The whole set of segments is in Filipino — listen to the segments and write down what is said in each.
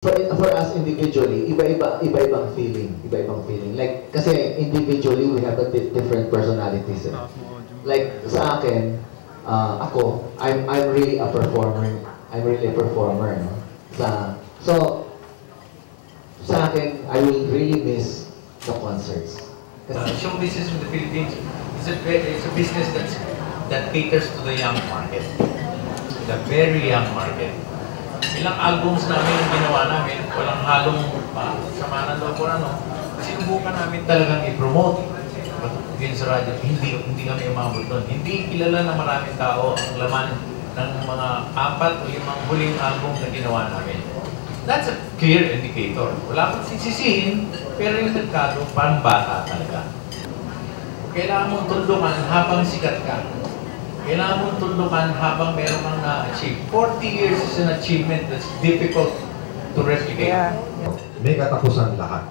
For us individually, iba-ibang feeling, Like kasi individually we have a different personalities. Like sa akin, I'm really a performer. I'm really a performer, no? So sa akin, I will really miss the concerts. Show business in the Philippines is a business that caters to the young market, the very young market. Ilang albums namin yung ginawa namin, walang halong sama ng loob o ano. Sinubukan namin talagang i-promote. But yun sa radyo, hindi kami umabot doon. Hindi kilala ng maraming tao ang laman ng mga 4 o 5 huling album na ginawa namin. That's a clear indicator. Wala akong sisisihin, pero yung merkado, parang bata talaga. Kailangan mong tulungan habang sikat ka. Kailangan mong tulungan habang meron kang na-achieve. 40 years is an achievement that's difficult to replicate. Yeah. May katapusan lahat.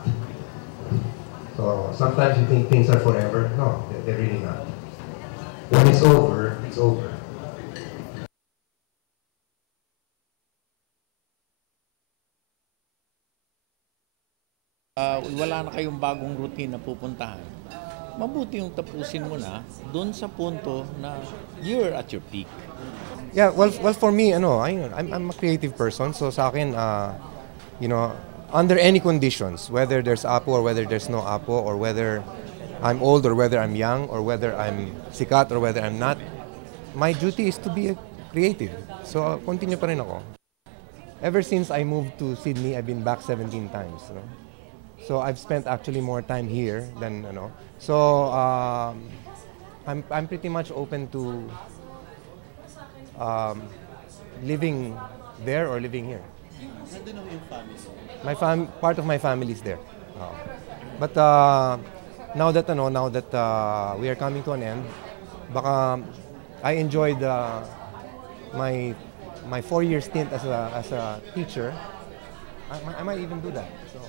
So sometimes you think things are forever. No, they're really not. When it's over, it's over. Wala na kayong bagong routine na pupuntahan, mabuti yung tapusin mo na doon sa punto na you're at your peak. Yeah, well for me, I'm a creative person, so sa akin, under any conditions, whether there's apo or whether there's no apo, or whether I'm old or whether I'm young, or whether I'm sikat or whether I'm not, my duty is to be creative. So continue pa rin ako. Ever since I moved to Sydney, I've been back 17 times. So I've spent actually more time here than So I'm pretty much open to living there or living here. Part of my family is there. But now that we are coming to an end, baka I enjoyed my 4-year stint as a teacher. I might even do that. So.